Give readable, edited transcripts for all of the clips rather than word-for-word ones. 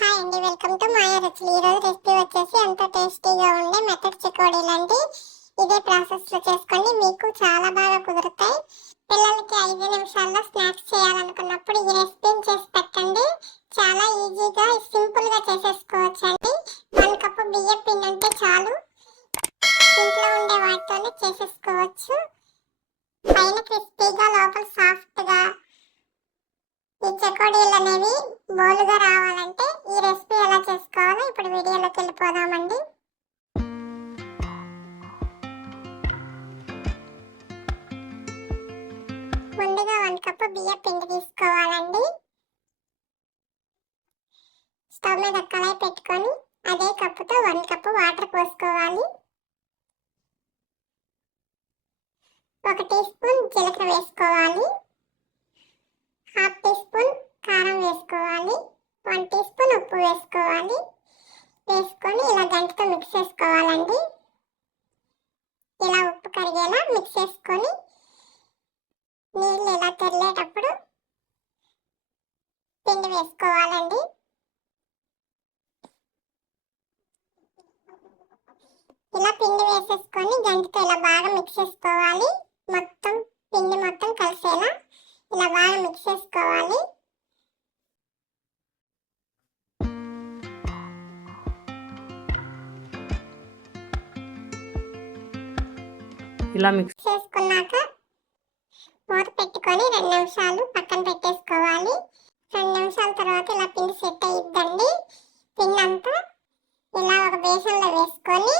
Hi అండి, welcome to మాయా రుచులు. ఈరోజు రెసిపీ వచ్చేసి ఎంతో టేస్టీగా ఉండే మెథడ్ చెకోడీలు అండి. ఇదే ప్రాసెస్లో చేసుకోండి, మీకు చాలా బాగా కుదురుతాయి. పిల్లలకి 5 నిమిషాల్లో స్నాక్స్ చేయాలనుకున్నప్పుడు ఈ రెసిపీని చేసి పెట్టండి. చాలా ఈజీగా సింపుల్గా చేసేసుకోవచ్చు అండి. 1 కప్పు బియ్యం పిండి ఉంటే చాలు, ఇంట్లో ఉండే వాటితోనే చేసేసుకోవచ్చు. పైన క్రిస్పీగా లోపల సాఫ్ట్గా ఈ చెకోడీలు అనేవి బోలుగా రావాలంటే ఈ రెసిపీ ఎలా చేసుకోవాలో ఇప్పుడు వీడియోలోకి వెళ్ళిపోదామండి. ముందుగా 1 కప్పు బియ్యం పిండి తీసుకోవాలండి. స్టవ్ మీద కళాయి పెట్టుకొని అదే కప్పుతో 1 కప్పు వాటర్ పోసుకోవాలి. 1 టీ స్పూన్ జీలకర్ర వేసుకోవాలి. 1/2 టీ స్పూన్ కారం వేసుకోవాలి. 1 టీ స్పూన్ ఉప్పు వేసుకోవాలి. వేసుకొని ఇలా గంటతో మిక్స్ చేసుకోవాలండి. ఇలా ఉప్పు కరిగేలా మిక్స్ చేసుకొని నీళ్ళు ఇలా తెరిలేటప్పుడు పిండి వేసుకోవాలండి. ఇలా పిండి వేసేసుకొని గంటతో ఇలా బాగా మిక్స్ చేసుకోవాలి. పిండి మొత్తం కలిసేలా ఇలా బాగా మిక్స్ చేసుకోవాలి. ఇలా మిక్స్ చేసుకున్నాక మూత పెట్టుకొని 2 నిమిషాలు పక్కన పెట్టేసుకోవాలి. 2 నిమిషాల తర్వాత ఇలా పిండి సెట్ అయ్యిద్దండి. పిండి అంతా ఇలా ఒక బేసన్లో వేసుకొని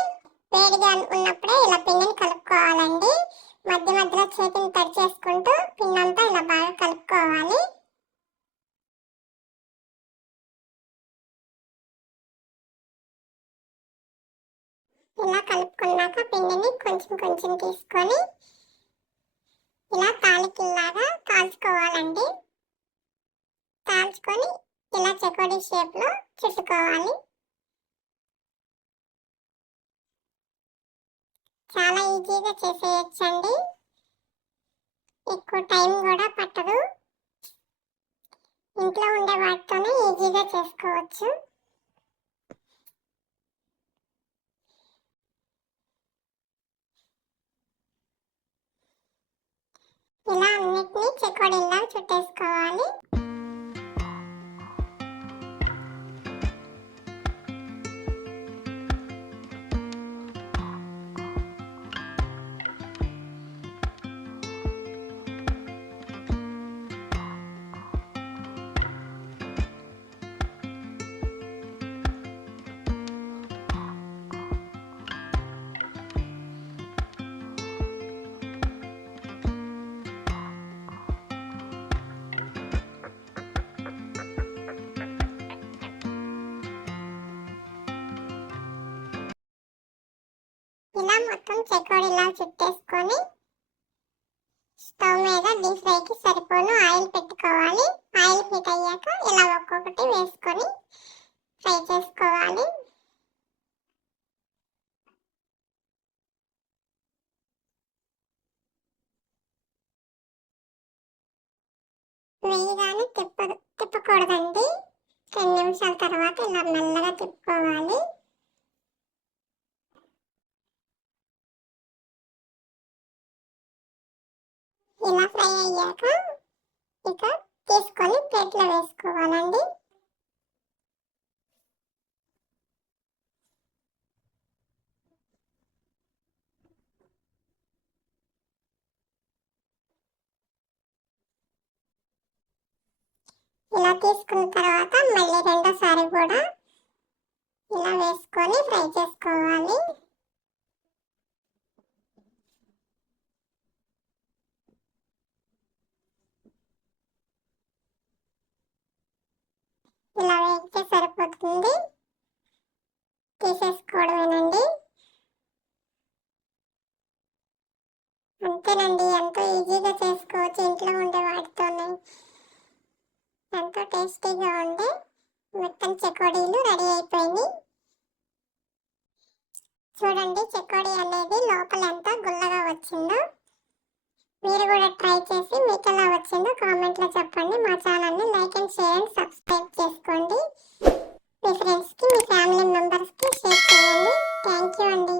వేడిగా ఉన్నప్పుడే ఇలా పిండిని కలుపుకోవాలండి. మధ్య మధ్యలో చేతిని తడి చేసుకుంటూ పిండి అంతా ఇలా బాగా కలుపుకోవాలి. ఇలా కలుపుకున్నాక పిండిని కొంచెం కొంచెం తీసుకొని ఇలా తాలికల్లాగా కాల్చుకోవాలండి. కాల్చుకొని ఇలా చెకోడీ షేప్లో చుట్టుకోవాలి. చాలా ఈజీగా చేసేయచ్చండి, ఎక్కువ టైం కూడా పట్టదు. ఇంట్లో ఉండే వాటితోనే ఈజీగా చేసుకోవచ్చు. ఇలా అన్నిటినీ చెకోడీలా చుట్టేసుకోవాలి. ఇలా మొత్తం చెకోడీలా చుట్టేసుకొని స్టవ్ మీద డీప్ ఫ్రైకి సరిపోను ఆయిల్ పెట్టుకోవాలి. ఆయిల్ హీట్ అయ్యాక ఇలా ఒక్కొక్కటి వేసుకొని ఫ్రై చేసుకోవాలి. వేయగానే తిప్పకూడదండి. 2 నిమిషాల తర్వాత ఇలా మెల్లగా తిప్పుకోవాలి. ఇలా ఫ్రై అయ్యాక ఇక తీసుకొని ప్లేట్లో వేసుకోవాలండి. ఇలా తీసుకున్న తర్వాత మళ్ళీ రెండోసారి కూడా ఇలా వేసుకొని ఫ్రై చేసుకోవాలి. ఇలా వేస్తే సరిపోతుంది, తీసేసుకోవడమేనండి. అంతేనండి, ఎంతో ఈజీగా చేసుకోవచ్చు ఇంట్లో ఉండే వాటితోనే. ఎంతో టేస్టీగా ఉండే మెత్తని చెకోడీలు రెడీ అయిపోయింది. చూడండి, చెకోడీ అనేది లోపల ఎంత గుల్లగా వచ్చిందో. మీరు కూడా ట్రై చేసి మీకు ఎలా వచ్చిందో కామెంట్లో చెప్పండి. మా ఛానల్ని like and share and subscribe చేసుకోండి. థ్యాంక్ యూ అండి.